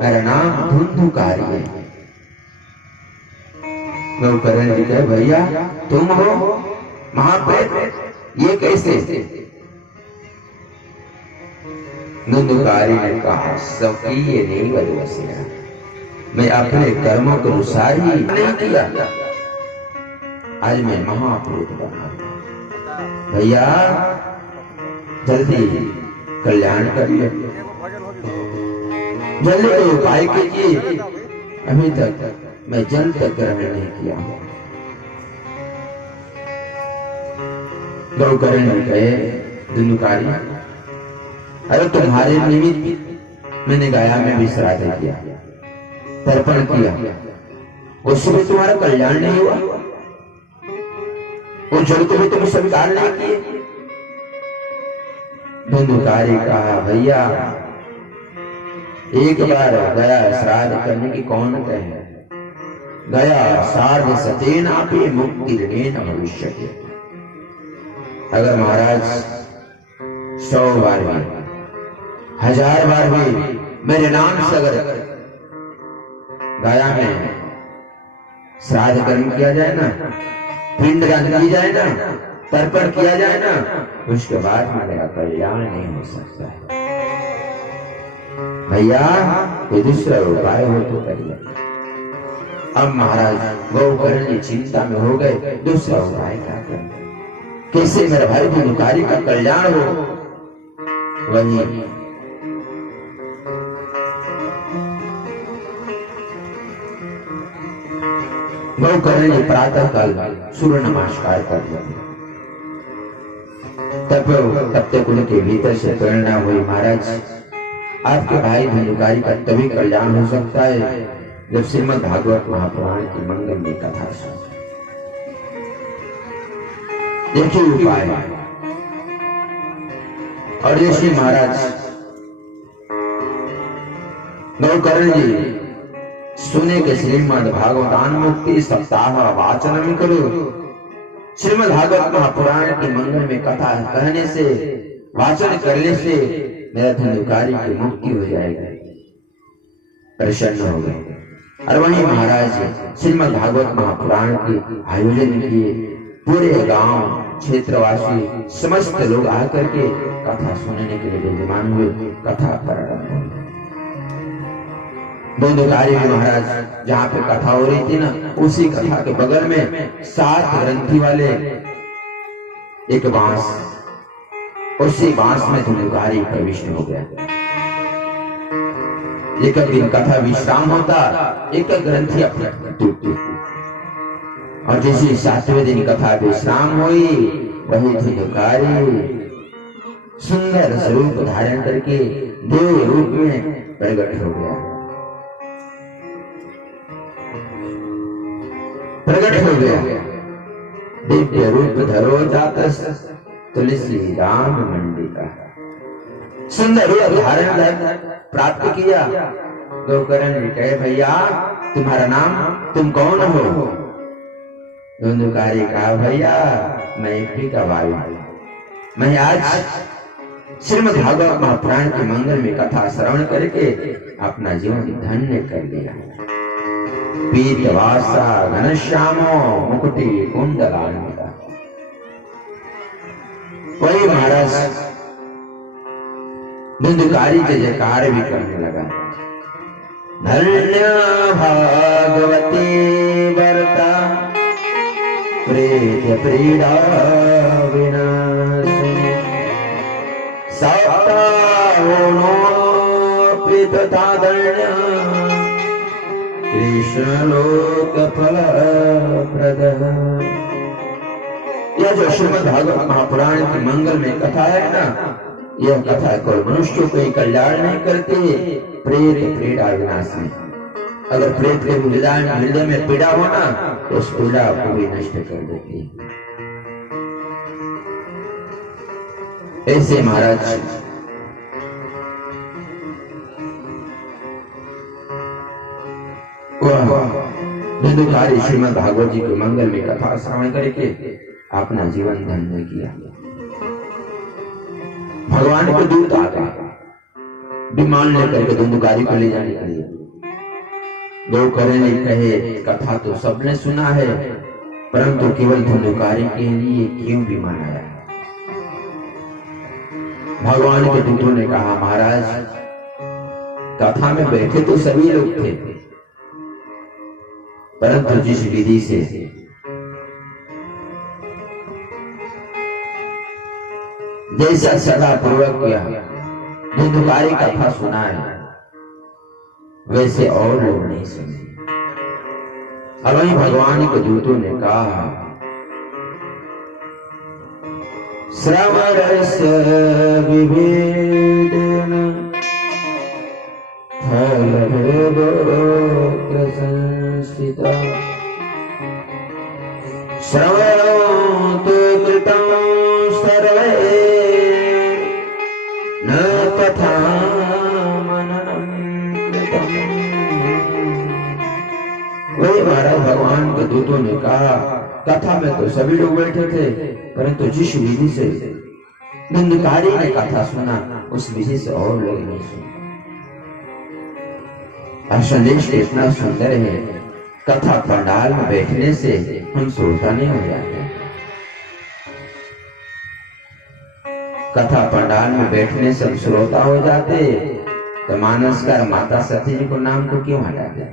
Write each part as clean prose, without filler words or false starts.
मेरा नाम धुंधुकारी है। गौकर्ण जी कहे भैया तुम हो महाप्रेत, ये कैसे? धुंधुकारी ने कहा स्वकीय नहीं वैसे, मैं अपने कर्मों के अनुसार ही नहीं किया, आज मैं महाप्रेत बना। भैया जल्दी कल्याण करिए, जल्दी कोई उपाय कीजिए, अभी तक मैं जल तक ग्रहण नहीं किया। गौकर्ण ने कहे धुंधुकारी अरे तुम्हारे निमित्त मैंने गया में भी श्राद्ध किया, तर्पण किया, उसमें तुम्हारा कल्याण नहीं हुआ, वो जल को भी तुम स्वीकार नहीं किए। धुंधुकारी कहा भैया एक बार गया श्राद्ध करने की कौन कहे, गया सार्ध सतेन आपे मुक्ति भविष्य के। अगर महाराज 100 बार भी 1000 बार भी मेरे नाम से अगर गया में श्राद्ध कर्म किया जाए ना, पिंडदान की जाए ना, तर्पण किया जाए ना, उसके बाद मेरा कल्याण नहीं हो सकता है। भैया कोई दूसरा उपाय हो तो करिए। अब महाराज गौकर्ण जी चिंता में हो गए, दूसरा उपाय क्या करें, कैसे मेरे भाई धुंधुकारी का कल्याण हो। वही गौकर्ण जी प्रातः काल सूर्य नमस्कार कर दिया, तब तक उनके भीतर से प्रेरणा हुई महाराज आपके भाई धुंधुकारी का तभी कल्याण हो सकता है जब श्रीमद् भागवत महापुराण की मंगलमय कथा सुने। देखिए उपाय। और जैसे महाराज गौकर्ण जी सुने के श्रीमद् भागवतान मुक्ति सप्ताह वाचनम करो, श्रीमद् भागवत महापुराण की मंगल में कथा कहने से, वाचन करने से मेरा धुंधुकारी की मुक्ति हो जाएगी। प्रसन्न हो गए और वहीं महाराज श्रीमद् भागवत महापुराण के आयोजन किए। पूरे गांव क्षेत्रवासी समस्त लोग आकर के कथा सुनने के लिए विद्यमान हुए। कथा प्रारंभ हुई। धुंधुकारी महाराज जहाँ पे कथा हो रही थी ना, उसी कथा के बगल में 7 ग्रंथि वाले एक बांस, उसी बांस में धुंधुकारी प्रविष्ट हो गया। एक दिन कथा विश्राम होता, एक ग्रंथि अपने टूटती, और जैसे 7वें दिन कथा विश्राम हुई, वही धुंधुकारी सुंदर स्वरूप धारण करके देव रूप में प्रकट हो गया। दिव्य रूप धरो जातस तुलसी राम मंडिका, सुंदर रूप धारण प्राप्त किया। गौकर्ण जी कहे भैया तुम्हारा नाम, तुम कौन हो? धुंधुकारी कहा भैया मैं एक का वायु, मैं आज श्रीमद् भागवत महापुराण के मंगल में कथा श्रवण करके अपना जीवन धन्य कर लिया। पीतवासा घनश्यामो मुकुटि कुंडलान्विता। वही महाराज धुंधुकारी के जयकार भी करने लगा। धन्य भागवती वर्ता प्रेत पीड़ा विनाशिनी, सप्ता होनो प्रीतता धन्य कृष्ण लोक फल प्रद। यह जो श्रीमद् भागवत महापुराण की मंगल में कथा है ना, यह कथा कोई मनुष्य को कल्याण नहीं करती, प्रेत पीड़ा विनाशी। अगर प्रेत के हृदय में पीड़ा हो ना, तो उस पीड़ा को भी नष्ट कर देती। ऐसे महाराज धुंधुकारी श्रीमद् भागवत जी के मंगल में कथा श्रवण करके अपना जीवन धन्य किया। भगवान को दूत आ गए विमान लेकर के धुंधुकारी को ले जाने के लिए। गौकर्ण ने कहे, कथा तो सबने सुना है, परंतु केवल धुंधुकारी के लिए क्यों भी मनाया? भगवान के दूतों ने कहा, महाराज कथा में बैठे तो सभी लोग थे, परंतु जिस विधि से जैसा सदा पूर्वक किया धुंधुकारी कथा सुना है, वैसे और लोग नहीं सुने। अब वही भगवान के दूतों ने कहा, श्रवणस्य विभेदेन फलभोगोऽत्र संस्थिता, श्रवणं तु कृतं सर्वे न तथा मननं कृतं। वही महाराज भगवान के दूतों ने कहा, कथा में तो सभी लोग बैठे थे, परंतु जिस विधि से धुंधुकारी ने कथा सुना, उस विधि से और लोग नहीं सुने। संदेश इतना सुंदर है, कथा पंडाल में बैठने से हम श्रोता नहीं हो जाते। कथा पंडाल में बैठने से हम श्रोता हो जाते, तो मानसकार माता सती जी को नाम को क्यों हटाते?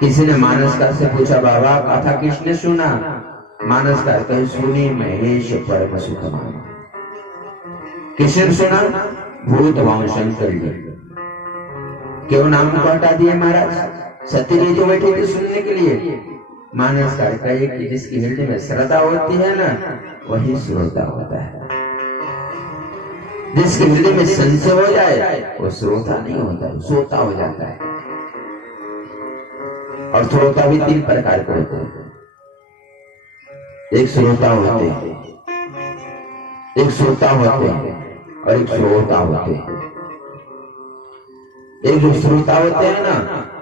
किसी ने मानसकार से पूछा, बाबा कथा किसने सुना? मानसकार कहे, सुनी महेश परम सुख माना। किसने सुना? भूत भाव शंकर जी। क्यों नाम को हटा दिए महाराज? सती जी तो बैठे थे सुनने के लिए। मानसकार कहे कि जिसकी हृदय में श्रद्धा होती है ना, वही श्रोता होता है। जिसके हृदय में संशय हो जाए, वो श्रोता नहीं होता, श्रोता हो जाता है। और श्रोता भी तीन प्रकार के होते हैं। एक श्रोता होते हैं, एक श्रोता होते हैं, और एक श्रोता होते हैं। एक जो श्रोता होते हैं ना,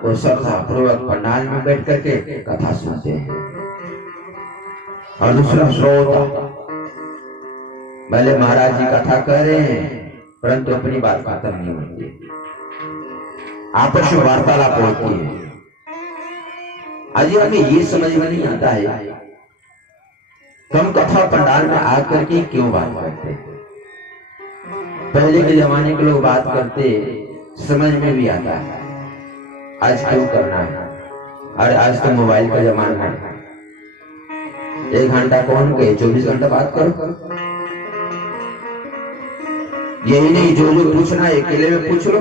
वो श्रद्धा पूर्वक पंडाल में बैठ करके कथा सुनते हैं। और दूसरा श्रोता, भले महाराज जी कथा कर रहे हैं, परंतु अपनी बात खत्म नहीं होती, आपस में वार्तालाप होती है। आज हमें ये समझ में नहीं आता है, हम कथा पंडाल में आकर के क्यों बात करते हैं? पहले के जमाने के लोग बात करते, समझ में भी आता है। आज क्यों करना है? अरे आज तो मोबाइल का जमाना है, 1 घंटा कौन कहे, 24 घंटा बात करो। यही नहीं, जो जो पूछना है अकेले में पूछ लो।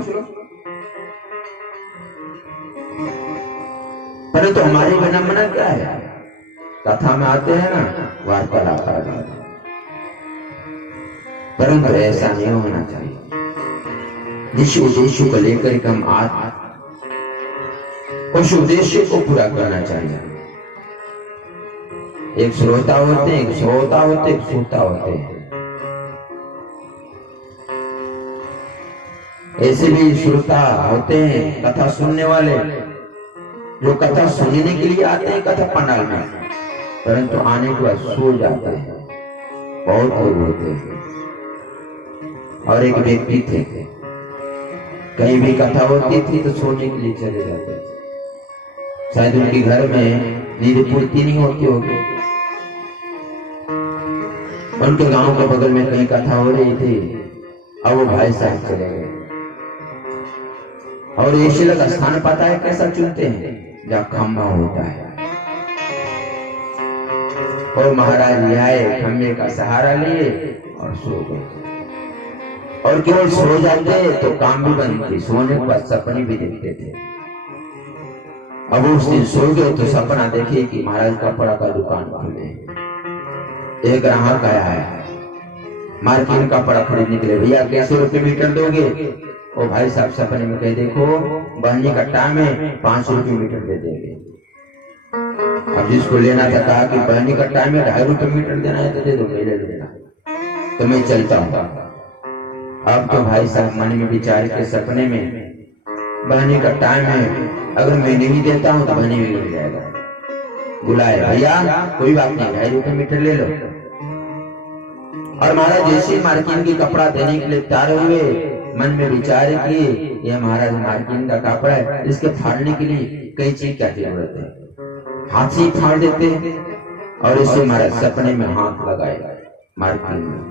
परंतु हमारी विनम्रता क्या है? कथा में आते हैं ना, वार्तालाप करते हैं। परंतु ऐसा नहीं होना चाहिए। जिस उद्देश्य को लेकर हम आज उस उद्देश्य को पूरा करना चाहिए। एक श्रोता होते हैं, एक श्रोता होते, एक श्रोता होते हैं। ऐसे भी श्रोता होते हैं कथा सुनने वाले, जो कथा सुनने के लिए आते हैं कथा पंडाल में, परंतु आने के बाद सो जाते हैं। बहुत लोग होते हैं। और एक व्यक्ति थे, कहीं भी कथा होती थी तो सोने के लिए चले जाते थे। शायद उनके घर में नींद पूर्ति नहीं होती होगी। उनके गांव के बगल में कहीं कथा हो रही थी, अब वो भाई साहब चले गए। और ऐसे लगा स्थान पता है कैसा चुनते हैं, जहाँ खंभा होता है। और महाराज ले आए, खंभे का सहारा लिए और सो गए। और केवल सो जाते तो काम भी बनते, सोने के बाद सपने भी देखते थे। अब उस दिन सो गए तो सपना देखे कि महाराज कपड़ा का दुकान खुले। एक ग्राहक आया है, मार्केट कपड़ा खरीदने के लिए, भैया कैसे रुपए मीटर दोगे? ओ भाई साहब सपने में कह, देखो बहनी का टाइम है, 5 रुपए मीटर दे देंगे। अब जिसको लेना था कहा कि बहनी का टाइम है, 2.5 रुपए मीटर देना है तो दे दो, ले लेना तो मैं चलता हूँ। अब तो भाई साहब मन में विचार के सपने में, बहनी का टाइम है, अगर मैं नहीं देता हूँ तो बहनी में मिल जाएगा। बुलाए, भैया कोई बात नहीं, 2.5 रुपए मीटर ले लो। और महाराज जैसे मार्किन की कपड़ा देने के लिए तैयार हुए, मन में विचार किए, यह महाराज मार्किन का कपड़ा है, इसके फाड़ने के लिए कई चीज क्या जरूरत है, हाथ से फाड़ देते हैं। और इससे महाराज सपने में हाथ लगाए मार्किन में,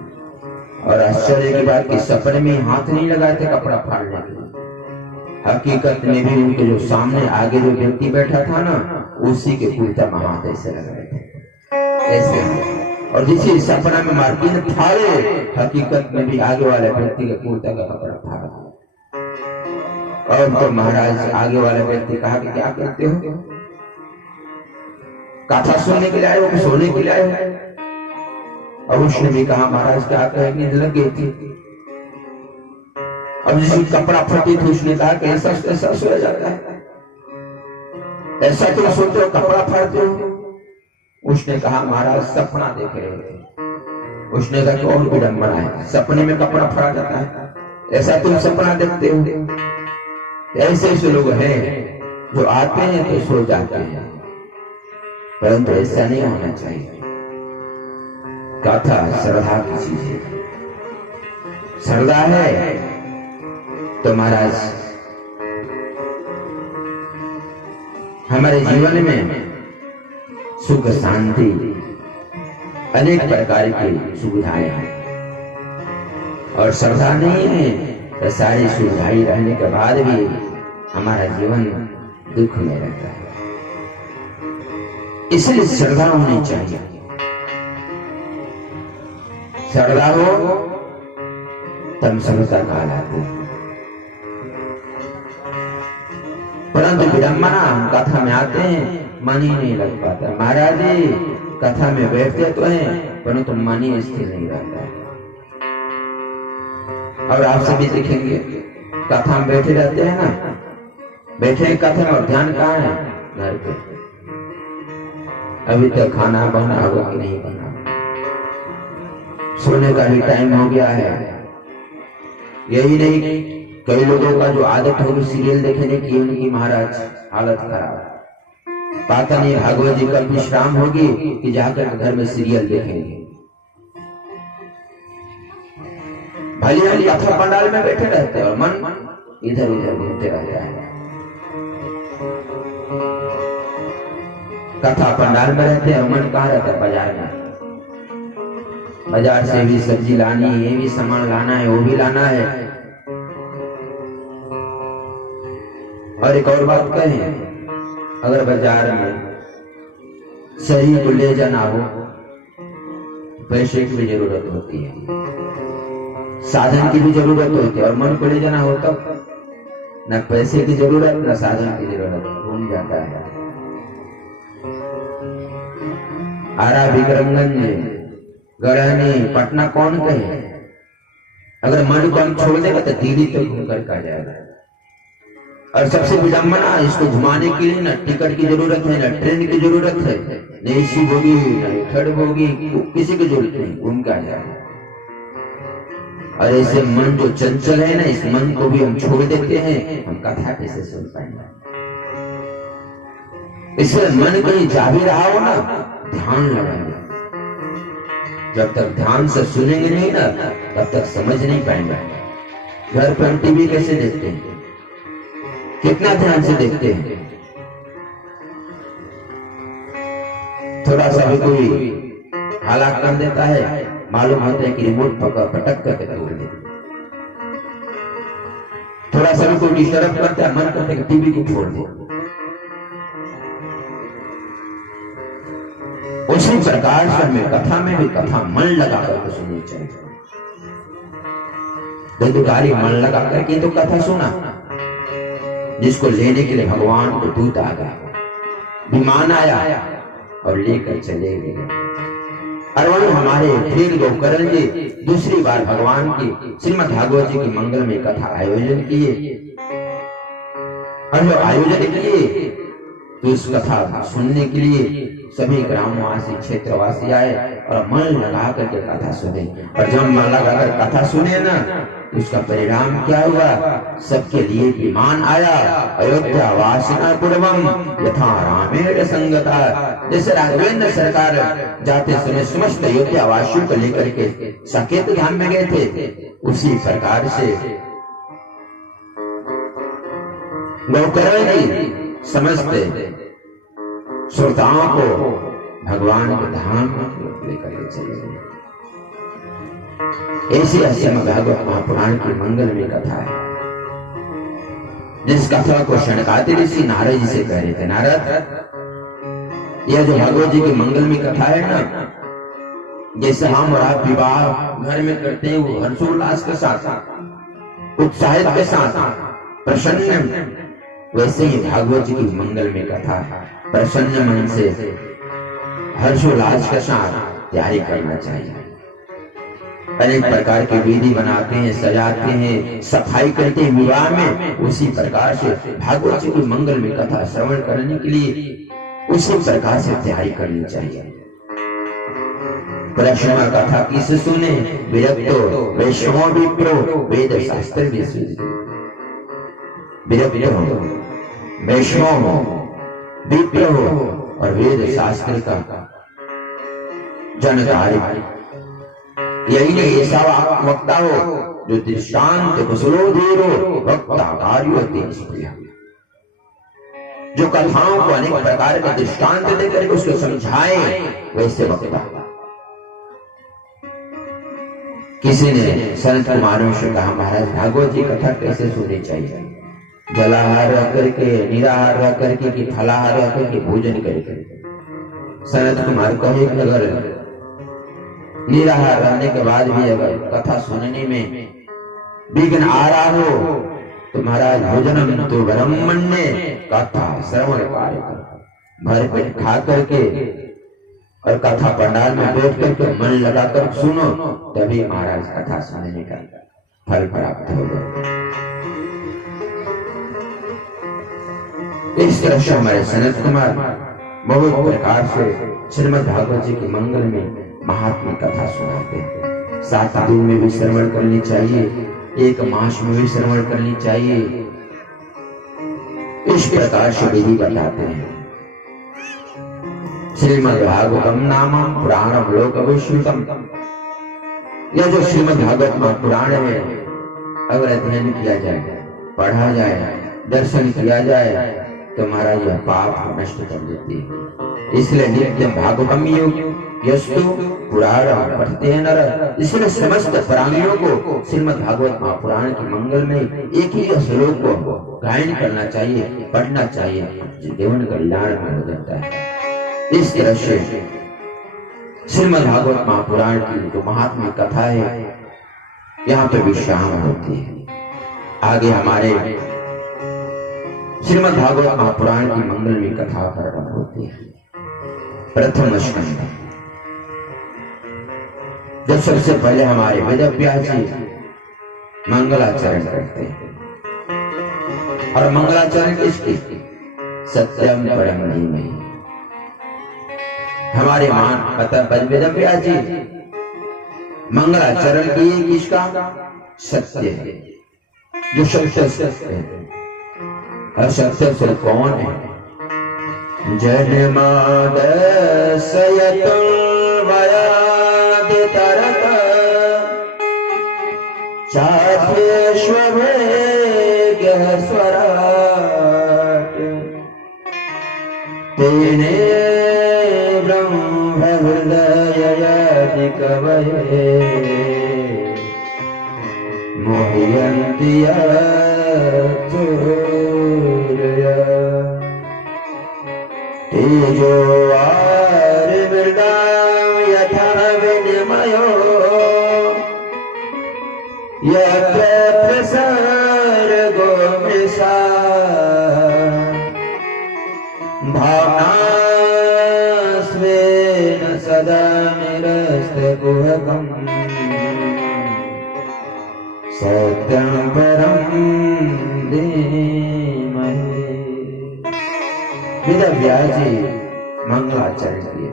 और आश्चर्य की बात कि सपने में हाथ नहीं लगाए थे कपड़ा फाड़ने के लिए, हकीकत में भी उनके जो सामने आगे जो व्यक्ति बैठा था ना, उसी के कुर्ता में हाथ ऐसे लगाए थे, ऐसे। और जिसे सपना में मार्किन फाड़े, हकीकत में भी आगे वाले व्यक्ति के कुर्ता का कपड़ा फाड़ा। और तो महाराज आगे वाले व्यक्ति कहा कि क्या करते हो, कथा सुनने के लिए आए हो, सोने के लिए आए हो? और उसने भी कहा महाराज क्या कहे, नींद लग गई थी। अब जिसमें कपड़ा फटी थी उसने कहा कि ऐसा ऐसा सोया जाता है, ऐसा तुम सोते हो कपड़ा फाड़ते हो? उसने कहा महाराज सपना देख रहे थे। उसने कहा कि और विडंबना है, सपने में कपड़ा फाड़ा जाता है, ऐसा तुम सपना देखते हो? ऐसे ऐसे लोग हैं जो आते हैं तो सो जाते हैं, परंतु ऐसा नहीं होना चाहिए। कथा श्रद्धा की चीज है, श्रद्धा है तो महाराज हमारे जीवन में सुख शांति अनेक प्रकार की सुविधाएं हैं, और श्रद्धा नहीं है तो सारी सुविधाएं रहने के बाद भी हमारा जीवन दुख में रहता है। इसलिए श्रद्धा होनी चाहिए, श्रद्धा हो तब श्रद्धा कहलाती है। परंतु विडंबना, हम कथा में आते हैं मन ही नहीं लग पाता। महाराज जी कथा में बैठते तो हैं परंतु मन ही स्थिर नहीं रहता है। और आप सभी देखेंगे कथा में बैठे रहते हैं ना, बैठे कथा में, और ध्यान कहाँ है, घर पे। अभी तक खाना बना होगा कि नहीं बना, सोने का भी टाइम हो गया है। यही नहीं, कई लोगों का जो आदत होगी सीरियल देखने की, उनकी महाराज हालत खराब, पता नहीं भागवत जी कब विश्राम होगी कि जाकर घर में सीरियल देखेंगे। भले भले कथा पंडाल में बैठे रहते हैं और मन इधर उधर घूमते रहता है। कथा पंडाल में रहते हैं और मन कहाँ रहता है, बाजार में। बाजार से भी सब्जी लानी है, ये भी सामान लाना है, वो भी लाना है। और एक और बात कहें, अगर बाजार में शरीर को ले जाना हो, पैसे की भी जरूरत होती है, साधन की भी जरूरत होती है, और मन को ले जाना हो तब न पैसे की जरूरत न साधन की जरूरत, घूम जाता है। आरा विक्रमगंज गढ़नी पटना कौन कहे, अगर मन को हम छोड़ देगा तो दिल्ली तक घूम कर आ जाएगा। और सबसे विडंबना, इसको घुमाने के लिए न टिकट की जरूरत है, न ट्रेन की जरूरत है, न एसी होगी न थर्ड होगी, किसी की जरूरत नहीं, घूम कर आ जाएगा। और ऐसे मन जो चंचल है ना, इस मन को भी हम छोड़ देते हैं, हम कथा कैसे सुन पाएंगे। इसलिए मन कहीं जा भी रहा हो ना, ध्यान लगाएंगे। जब तक ध्यान से सुनेंगे नहीं ना, तब तक समझ नहीं पाएंगे। घर पर हम टीवी कैसे देखते हैं, कितना ध्यान से देखते हैं। थोड़ा सा भी कोई हालात कर देता है, मालूम होता है कि रिमोट पटक करके तोड़ देते। थोड़ा सा भी कोई डिस्टर्ब करता है, मन करता है कि टीवी को छोड़ दे। उसी प्रकार से हमें कथा में भी कथा मन लगा करके सुननी चाहिए। दुकाली मन लगा करके तो कथा सुना, जिसको लेने के लिए भगवान को दूत आ गया, विमान आया और लेकर चले गए। और वही हमारे फिर गोकर्ण जी दूसरी बार भगवान की श्रीमद् भागवत जी की मंगल में कथा आयोजन किए, और जो आयोजन किए तो इस कथा सुनने के लिए सभी ग्रामवासी क्षेत्रवासी आए और मन लगा करके कथा सुने। और जब मन लगा कर कथा सुने ना, तो उसका परिणाम क्या हुआ, सबके लिए विमान आया। अयोध्या वासिना पूर्वम यथा रामेण संगता, जैसे राघवेंद्र सरकार जाते समय समस्त अयोध्या वासियों को लेकर के साकेत धाम में गए थे, उसी प्रकार से गोकर्ण जी समस्त श्रोताओं को भगवान के धाम लेकर चले। ऐसी श्रीमद् भागवत महापुराण की मंगल में कथा है, जिस कथा को शनकादि ऋषि नारद जी से कह रहे थे, नारद यह जो भागवत जी की मंगल में कथा है ना, जैसे हम और आप विवाह घर में करते हैं वो हर्षोल्लास के साथ, उत्साहित के साथ, प्रसन्न, वैसे ही भागवत जी की मंगल में कथा प्रसन्न मन से हर्षोल्लास के साथ तैयारी करना चाहिए। अनेक प्रकार की विधि बनाते हैं, सजाते हैं, सफाई करते हैं विवाह में, उसी प्रकार से भागवत जी की मंगल में कथा श्रवण करने के लिए उसी प्रकार से तैयारी करनी चाहिए। प्रश्न कथा किसे सुने, विरक्तो वैष्णव विप्रो वेद शास्त्र विरक्त हो, वैष्णव विप्र हो और वेद शास्त्र का जानकारी, यही नहीं ऐसा वक्ता हो जो दृष्टांत कुशलो धीरो वक्ता कार्यो तेज प्रिय, जो कथाओं को अनेक प्रकार के दृष्टांत देकर उसको समझाए वैसे वक्ता। किसी ने संत कुमारों से कहा, महाराज भागवत जी कथा कैसे सुननी चाहिए, जलाहार रह करके, निराहार रह करके कि फलाहार रह करके, भोजन करके। संत कुमार कहे कि अगर निराहार रहने के बाद भी अगर कथा सुनने में विघ्न आ रहा हो तो महाराज भोजनम तो ब्रह्मण्य कथा श्रवण कार्य भर पेट खा करके और कथा पंडाल में बैठ करके मन लगाकर सुनो, तभी महाराज कथा सुनने का फल प्राप्त होगा। इस तरह से हमारे सनत कुमार बहुत प्रकार से श्रीमद् भागवत जी की मंगल में महात्मा कथा सुनाते हैं। 7 दिन में भी श्रवण करनी चाहिए, 1 मास में भी श्रवण करनी चाहिए, इस प्रकार से विधि बताते हैं। श्रीमद् भागवतम नामम पुराणम लोकविश्रुतम, यह जो श्रीमद् भागवत महापुराण है अगर अध्ययन किया जाए, पढ़ा जाए, दर्शन किया जाए तो महाराज यह पाप नष्ट कर देती है। इसलिए नित्यम भागवतम यस्तु पुराण पढ़ते हैं नर, इसलिए समस्त प्राणियों को श्रीमद् भागवत महापुराण की मंगल में एक ही श्लोक को गायन करना चाहिए, पढ़ना चाहिए, जीवन कल्याण में हो जाता है। इस तरह से श्रीमद् भागवत महापुराण की जो महात्मा कथा है यहाँ पे विश्राम होती है। आगे हमारे श्रीमद् भागवत महापुराण की मंगल में कथा प्रारंभ होती है। प्रथम स्कंद, जब सबसे पहले हमारे वेदव्यास जी मंगलाचरण करते हैं, और मंगलाचरण किसकी, सत्यम परम धीमहि। हमारे मान मतलब वेदव्यास जी मंगलाचरण किए किसका, सत्य है, जो सत्य है। और सत्य से कौन है, जन्मादसयतुल वयादितरत चाध्येष्वेगः स्वराट तेने ब्रह्म हृदययाति कवये मोहयन्ति तेजो आर्मृगां यथा विनिमयो यत्र प्रसर्गो मृषा भावनास्वेन सदा निरस्तकुहकम् सत्यं परं धीमहि। वेदव्यास जी मंगलाचरण किए।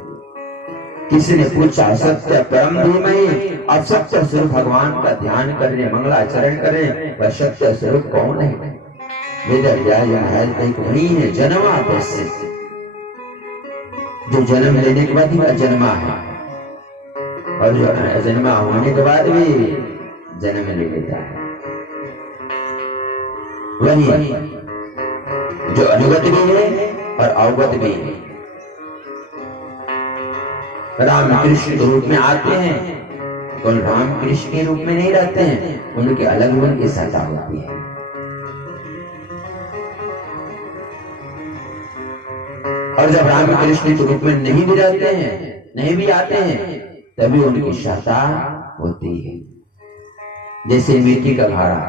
किसी ने पूछा, सत्य परम धीमहि, अब सत्य स्वरूप भगवान का ध्यान करने मंगलाचरण करें, वह सत्य स्वरूप कौन है? वेदव्यास महाराज एक वही है, जन्मा वैसे, जो जन्म लेने के बाद ही जन्मा है, और जो जन्मा होने के बाद भी जन्म ले लेता है, वही जो अनुगत भी है और अवगत भी है। राम कृष्ण के रूप में आते हैं और राम कृष्ण के रूप में नहीं रहते हैं, उनके अलग गुण की सत्ता होती है। और जब राम कृष्ण के रूप में नहीं भी रहते हैं, नहीं भी आते हैं, तभी उनकी सत्ता होती है। जैसे मिट्टी का घड़ा,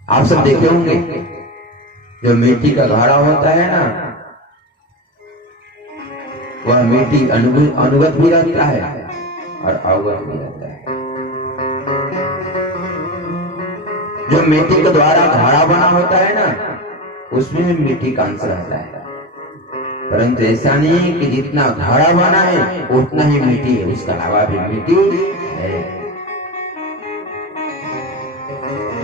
आप सब देखे होंगे, जो मिट्टी का घड़ा होता है ना, वह मिट्टी अनुगत भी रहता है और अवगत भी रहता है। जो मिट्टी के द्वारा घड़ा बना होता है ना, उसमें भी मिट्टी का अंश रहता है, परंतु ऐसा नहीं कि जितना घड़ा बना है उतना ही मिट्टी है, उसके अलावा भी मिट्टी है।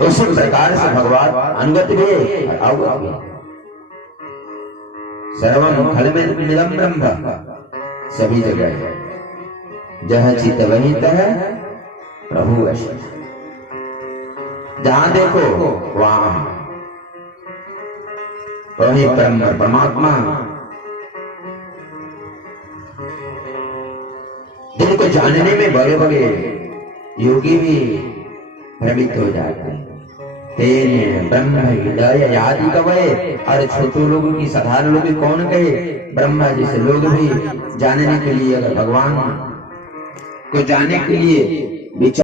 उसी प्रकार से भगवान अनुगत भी है और अवगत भी है। सर्वं खलमिदं ब्रह्म, सभी जगह है, जहाँ चित्त वहीं तह प्रभु वश। जहां देखो वहां वही ब्रह्म परमात्मा। जिनको जानने में बड़े बड़े योगी भी भ्रमित हो जाते हैं। तेने ब्रह्म हृदय आदि कवये, और छोटे लोगों की साधारण लोग कौन कहे, ब्रह्मा जैसे लोग भी जानने के लिए, अगर भगवान को जानने के लिए विचार